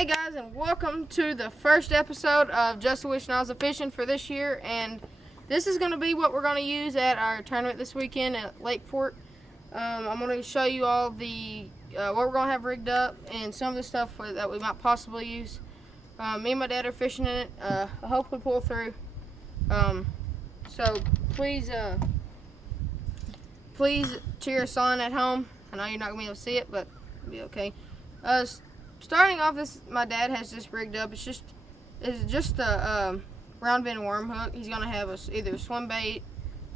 Hey guys, and welcome to the first episode of Just Wish I Was Fishing for this year, and this is going to be what we're going to use at our tournament this weekend at Lake Fort. I'm going to show you all the what we're going to have rigged up and some of the stuff that we might possibly use. Me and my dad are fishing in it. I hope we pull through. So please cheer us on at home. I know you're not going to be able to see it, but it'll be okay. Starting off, my dad has this rigged up. It's just a round bend worm hook. He's gonna have either a swim bait,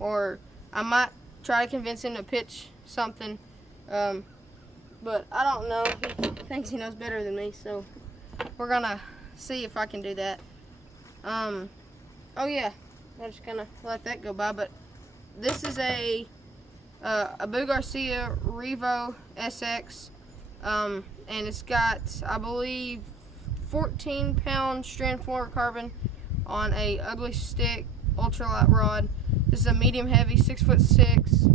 or I might try to convince him to pitch something. But I don't know. He thinks he knows better than me, so we're gonna see if I can do that. Oh yeah, I'm just gonna let that go by. But this is a Boo Garcia Revo SX. And it's got, I believe, 14-pound strand fluorocarbon on a ugly stick ultralight rod. This is a medium heavy 6'6"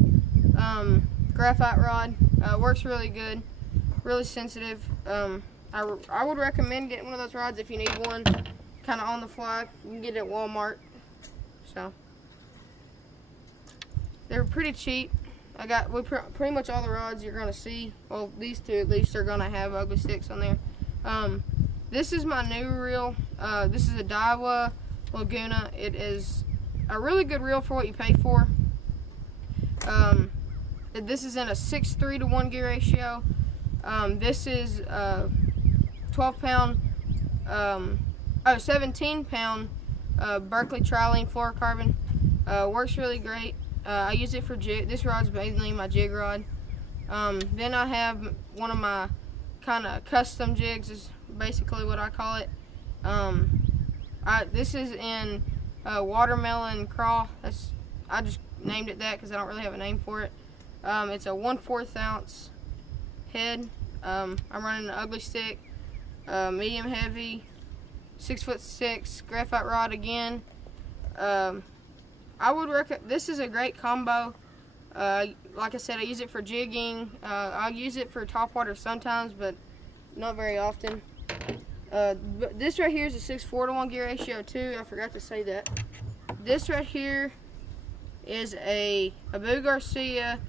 graphite rod. Works really good, really sensitive. I would recommend getting one of those rods if you need one, kind of on the fly. You can get it at Walmart. So they're pretty cheap. Pretty much all the rods you're gonna see. Well, these two at least are gonna have ugly sticks on there. This is my new reel. This is a Daiwa Laguna. It is a really good reel for what you pay for. This is in a 6:3 to 1 gear ratio. This is 17-pound Berkeley Trilene fluorocarbon. Works really great. I use it for jig. This rod's mainly my jig rod. Then I have one of my kind of custom jigs, is basically what I call it. This is in watermelon craw. I just named it that because I don't really have a name for it. It's a 1/4 ounce head. I'm running an ugly stick, medium heavy, 6'6" graphite rod again. I would recommend. This is a great combo. Like I said, I use it for jigging. I'll use it for topwater sometimes, but not very often. But this right here is a 6'4" to 1 gear ratio too. I forgot to say that. This right here is a Boo Garcia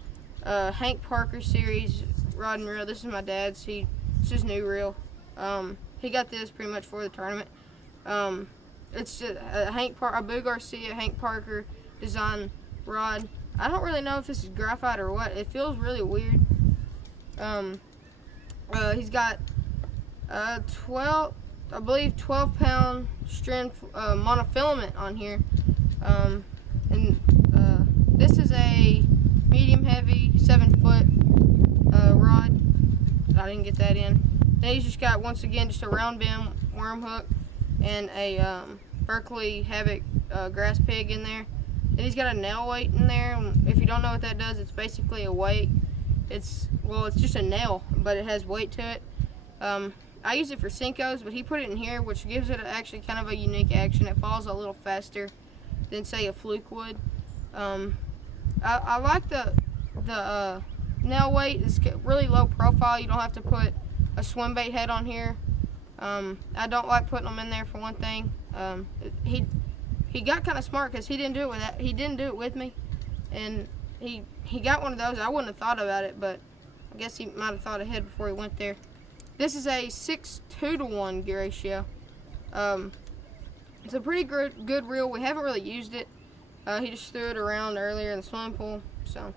Hank Parker series rod and reel. This is my dad's. It's his new reel. He got this pretty much for the tournament. It's just a Boo Garcia Hank Parker design rod. I don't really know if this is graphite or what. It feels really weird. He's got 12-pound strand monofilament on here. This is a medium heavy 7-foot rod. I didn't get that in. Then he's just got, once again, just a round bend worm hook and a Berkeley Havoc grass pig in there. Then he's got a nail weight in there. If you don't know what that does, it's basically a weight. It's just a nail, but it has weight to it. I use it for Senkos, but he put it in here, which gives it actually kind of a unique action. It falls a little faster than, say, a fluke would. I like the nail weight. It's really low profile. You don't have to put a swim bait head on here. I don't like putting them in there, for one thing. He got kind of smart because he didn't do it with me, and he got one of those. I wouldn't have thought about it, but I guess he might have thought ahead before he went there. This is a 6'2" to 1 gear ratio. It's a pretty good reel. We haven't really used it. He just threw it around earlier in the swimming pool, so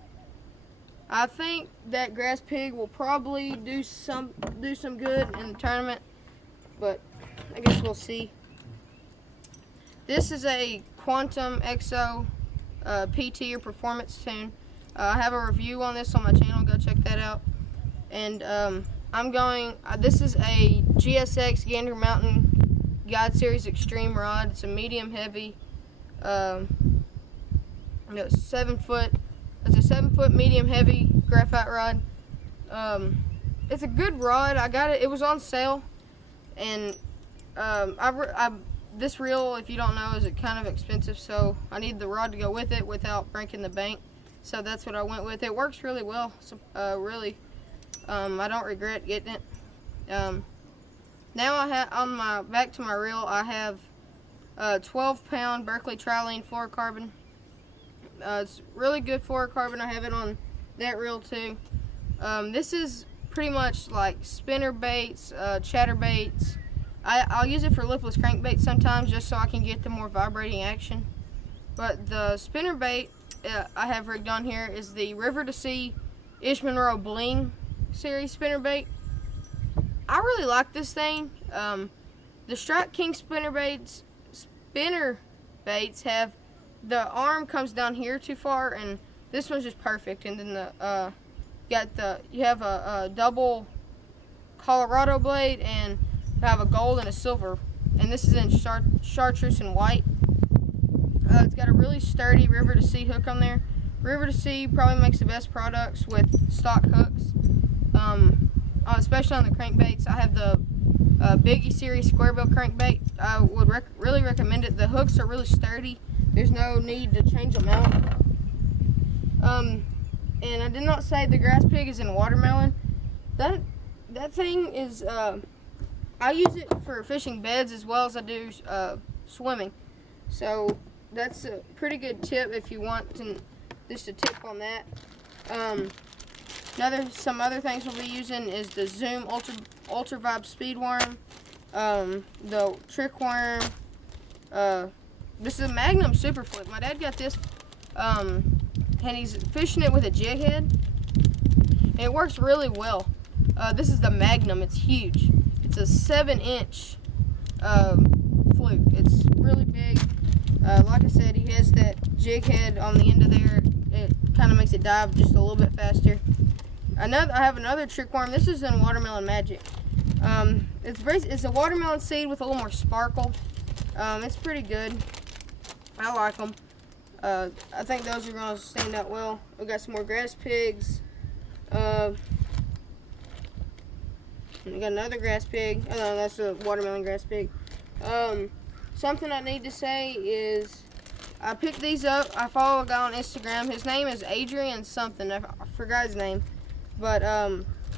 I think that grass pig will probably do some good in the tournament, but I guess we'll see. This is a Quantum XO PT or performance tune. I have a review on this on my channel. Go check that out. And this is a GSX Gander Mountain Guide Series Extreme rod. It's a medium heavy, 7-foot. It's a 7-foot medium heavy graphite rod. It's a good rod. I got it. It was on sale, and this reel, if you don't know, is kind of expensive, so I need the rod to go with it without breaking the bank. So that's what I went with. It works really well. So, I don't regret getting it. Now I have on my back to my reel. I have 12-pound Berkeley Trilene fluorocarbon. It's really good fluorocarbon. I have it on that reel too. This is pretty much like spinner baits, chatter baits. I'll use it for lipless crankbaits sometimes just so I can get the more vibrating action. But the spinner bait I have rigged on here is the River to Sea Ish Monroe Bling series spinner bait. I really like this thing. The Strike King spinner baits have the arm comes down here too far, and this one's just perfect. And then you have a double Colorado blade, and you have a gold and a silver, and this is in chartreuse and white. It's got a really sturdy River to Sea hook on there. River to Sea probably makes the best products with stock hooks, especially on the crankbaits. I have the Biggie series square bill crankbait. I would really recommend it. The hooks are really sturdy. There's no need to change them out. And I did not say the grass pig is in watermelon. That thing is, I use it for fishing beds as well as I do swimming. So that's a pretty good tip if you want to, just a tip on that. Some other things we'll be using is the Zoom Ultra Vibe Speed Worm, the Trick Worm. This is a Magnum Super Flip. My dad got this, and he's fishing it with a jig head. And it works really well. This is the Magnum. It's huge. It's a 7-inch fluke. It's really big. Like I said, he has that jig head on the end of there. It kind of makes it dive just a little bit faster. I have another trick worm. This is in Watermelon Magic. It's a watermelon seed with a little more sparkle. It's pretty good. I like them. I think those are going to stand out well. We got some more grass pigs. We got another grass pig. Oh no, that's a watermelon grass pig. Something I need to say is I picked these up. I follow a guy on Instagram. His name is Adrian something. I forgot his name. But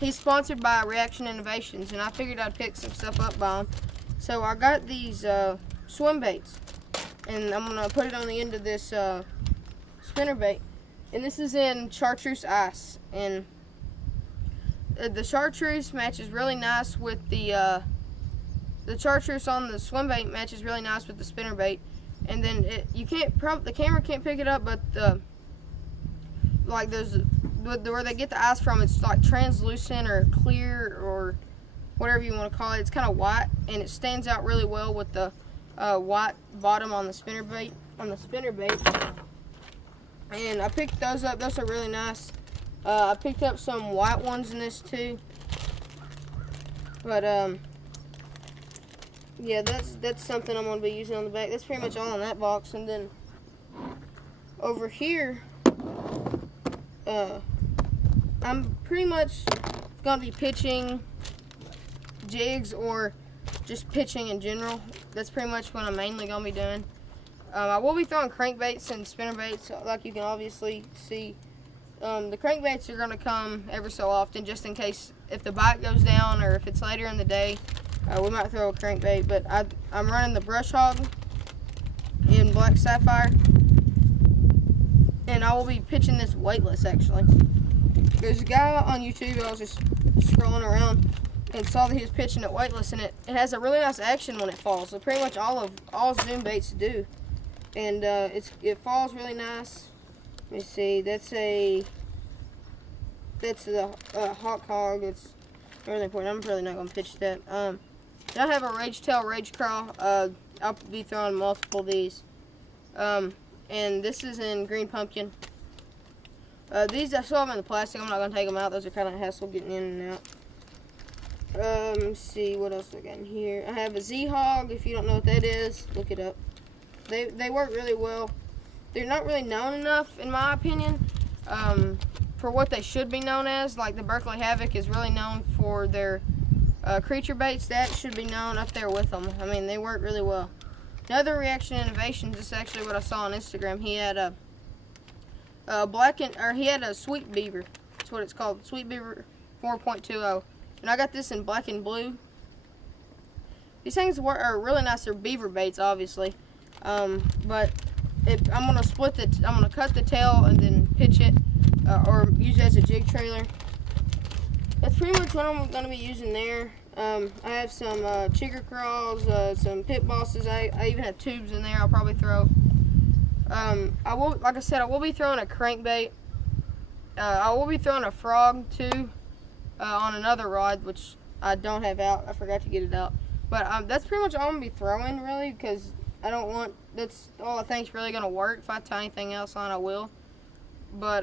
he's sponsored by Reaction Innovations, and I figured I'd pick some stuff up by him. So I got these swim baits, and I'm going to put it on the end of this spinner bait. And this is in chartreuse ice. And the chartreuse matches really nice with the chartreuse on the swim bait matches really nice with the spinner bait. And then the camera can't pick it up, but where they get the ice from, it's like translucent or clear or whatever you want to call it. It's kind of white, and it stands out really well with the white bottom on the spinner bait. And I picked those up. Those are really nice. I picked up some white ones in this too. But yeah, that's something I'm going to be using on the back. That's pretty much all in that box. And then over here, I'm pretty much going to be pitching jigs or just pitching in general. That's pretty much what I'm mainly going to be doing. I will be throwing crankbaits and spinnerbaits, like you can obviously see. The crankbaits are going to come every so often, just in case if the bite goes down or if it's later in the day, we might throw a crankbait. But I'm running the Brush Hog in Black Sapphire, and I will be pitching this weightless actually. There's a guy on YouTube, I was just scrolling around and saw that he was pitching it weightless, and it has a really nice action when it falls. So pretty much all Zoom baits do, and it falls really nice. Let me see. That's the Hawk Hog. It's really important. I'm really not gonna pitch that. Then I have a Rage Tail Rage Crawl. I'll be throwing multiple of these. And this is in Green Pumpkin. These I still have in the plastic. I'm not gonna take them out. Those are kind of hassle getting in and out. Let me see what else I got in here. I have a Z-Hog. If you don't know what that is, look it up. They work really well. They're not really known enough, in my opinion, for what they should be known as. Like the Berkeley Havoc is really known for their creature baits. That should be known up there with them. I mean, they work really well. Another Reaction Innovations is actually what I saw on Instagram. He had he had a Sweet Beaver. That's what it's called, Sweet Beaver 4.20. And I got this in black and blue. These things are really nice. They're beaver baits, obviously. But I'm gonna cut the tail and then pitch it, or use it as a jig trailer. That's pretty much what I'm gonna be using there. I have some chigger crawls, some pit bosses. I even have tubes in there. I'll probably throw. Like I said, I will be throwing a crankbait. I will be throwing a frog too on another rod, which I don't have out. I forgot to get it out. But that's pretty much all I'm gonna be throwing, really, because I don't want. That's all I think's really gonna work. If I tie anything else on, I will. But